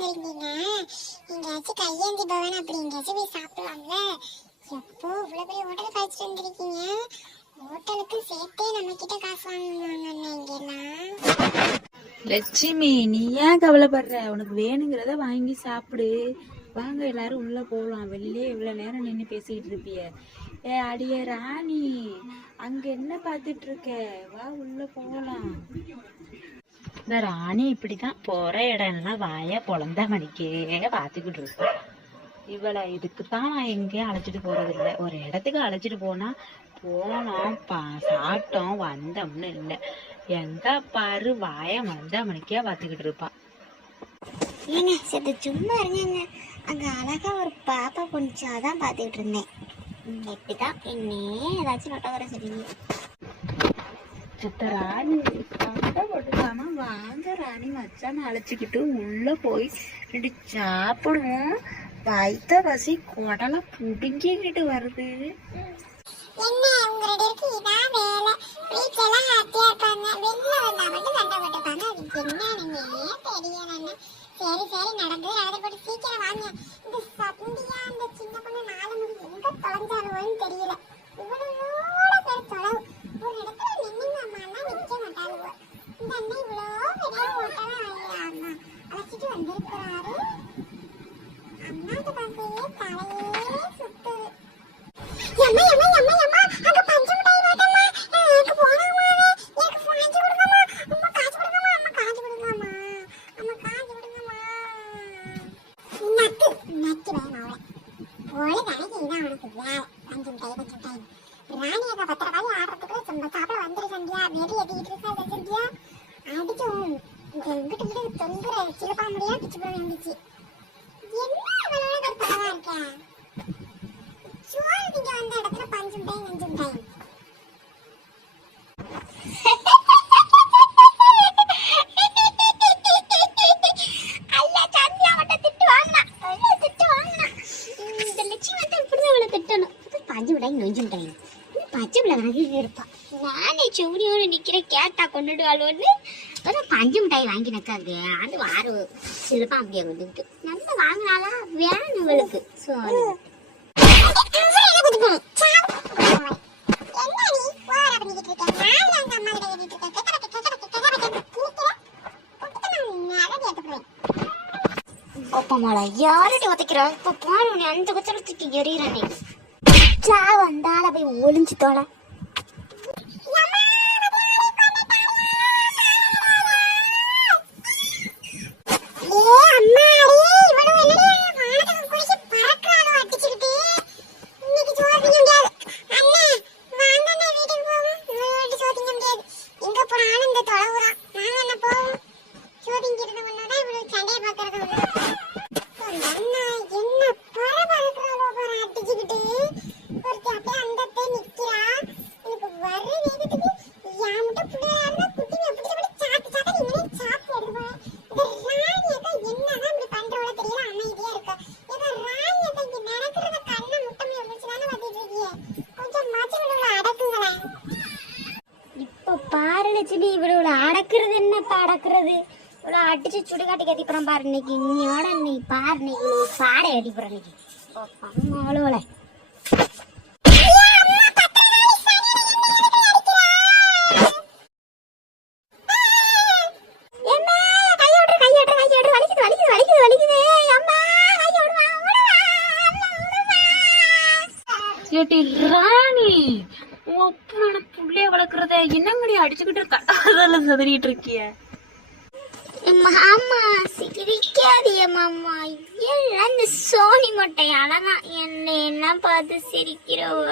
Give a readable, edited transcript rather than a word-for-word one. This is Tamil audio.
வந்திருக்கீங்க. எங்கேயாச்சும் கையேந்தி பவன் அப்படி எங்கேயாச்சும் போய் சாப்பிடலாம்ல. எப்போ இவ்வளவு பெரிய ஹோட்டல் காய்ச்சிட்டு வந்திருக்கீங்க. ஹோட்டலுக்கு சேர்த்தே நம்ம கிட்ட காசு வாங்குவாங்க இங்கெல்லாம். லட்சுமி, நீ ஏன் கவலைப்படுற? உனக்கு வேணுங்கிறத வாங்கி சாப்பிடு. வாங்க எல்லாரும் உள்ள போகலாம். வெளியே இவ்வளவு நேரம் நின்று பேசிக்கிட்டு இருப்பிய. அடியே ராணி, அங்க என்ன பார்த்துட்டு இருக்க? வா உள்ள போகலாம். இந்த ராணி இப்படிதான் போற இடம்லாம் வாய பொழந்த மணிக்கே பார்த்துக்கிட்டு இருக்கோம். இவளை இதுக்குத்தான் நான் எங்கேயும் அழைச்சிட்டு போறது இல்லை. ஒரு இடத்துக்கு அழைச்சிட்டு போனோம் சாப்பிட்டோம் வந்தோம்னு இல்லை. எங்க பாரு வாய வந்த மணிக்கே பார்த்துக்கிட்டு இருப்பா. ஏங்க சரி சும்மா இருங்க. அங்க அழகா ஒரு பாப்பா பொண்ணுச்சு, அதான் பார்த்துக்கிட்டு இருந்தேன். எப்படிதான் என்ன ஏதாச்சும் நட்ட வர சொல்லுங்க. ராணி சண்டை போட்டுக்காம வாங்க ராணி, மச்சான அழைச்சிக்கிட்டு உள்ள போய் ரெண்டு சாப்பிடுவோம். வயிற்ற பசி குடலை புடுங்கிக்கிட்டு வருது. என்ன உங்க ரெண்டு பேருக்கு இதான் வேலை? வீட்டுல எல்லாம் ஹாப்பியா இருப்பாங்க, வெளில வந்தா மட்டும் சண்டை போட்டுப்பாங்க. அதுக்கு என்னன்னு தெரியல. சரி சரி நடந்து போட்டு சீக்கிரம் வாங்க. இந்த சந்தியா அந்த சின்ன பொண்ணு 4 மணி எங்க தொலைஞ்சாலுன்னு தெரியல. இவ்வளவோட பேர் தொலைவு ஒரு இடத்துல நின்னுங்க அம்மா நிக்க மாட்டாளுவோ. இந்த அண்ணன் இவ்வளோ பெரிய ஹோட்டலா அம்மா அழைச்சிட்டு வந்திருக்கிறாரு. அம்மாட்ட பார்க்கவே தலையே சுத்துது. அம்மா அம்மா அம்மா அம்மா அங்க பஞ்சு மிட்டாய் வாட்டம்மா. எனக்கு போறாமா, எனக்கு காஞ்சு கொடுங்கம்மா. அம்மா காஞ்சு கொடுங்கம்மா. அம்மா காஞ்சு கொடுங்கம்மா. அம்மா காஞ்சு கொடுங்கம்மா. நக்கு நக்கு வேணும் அவளை போல கணக்கு. இதான் உனக்கு வேலை. பஞ்சு மிட்டாய் ராணி அக்கா 10 ரூபாய் ஆடுறதுக்குள்ள சும்மா சாப்பிட வந்துரு சந்தியா. வெறி எதிக்கிட்டு இருக்கா சந்தியா. அடிச்சும் இங்கிட்டு இங்கிட்டு தொங்குற சிலப்பா முடியா பிச்சு போட வந்துச்சு. என்ன அவளோட கற்பதா இருக்க? சோறு நீங்க வந்த இடத்துல பஞ்சு மிட்டாய் நெஞ்சு மிட்டாய். அல்ல சந்தியா மட்டும் திட்டு வாங்கினா. இந்த லட்சுமி வந்து இப்படிதான் அவளை திட்டணும். பஞ்சு மிட்டாய் நெஞ்சு மிட்டாய் பச்சை பிள்ளை வாங்கி இருப்பா. நானே சூரியோட நிக்கிற கேட்டா கொண்டுட்டு வாழ்வோன்னு பஞ்சு மிட்டாய் வாங்கினக்காங்க. அது வாரு சிலப்பா அப்படியே கொண்டுட்டு நம்ம வாங்கினாலா வேணும் இவளுக்கு. சோறு யாரடி ஒத்தைக்கிறா? இப்ப பாரு நீ அந்த குச்சலத்துக்கு எறிகிறானே. வந்தால போய் ஒளிஞ்சு தோல. இவ்வளவு அடக்குறது என்னப்பா அடக்குறது? இவ்வளவு அடிச்சு சுடுகாட்டி கட்டிப்புறம் பாரு. இன்னைக்கு இன்னையோட நீ பாரு, இன்னைக்கு பாடை அடிப்புறேன் இன்னைக்கு. அவ்வளோல ராணி புள்ளைய வளர்க்கறத என்னங்கடி அடிச்சுக்கிட்டு கட்டாதால சதறிட்டு இருக்கிய? மாமா சிரிக்காதிய மாமா. எல்லாம் இந்த சோனி மொட்டை அழகா என்ன பார்த்து சிரிக்கிறவ.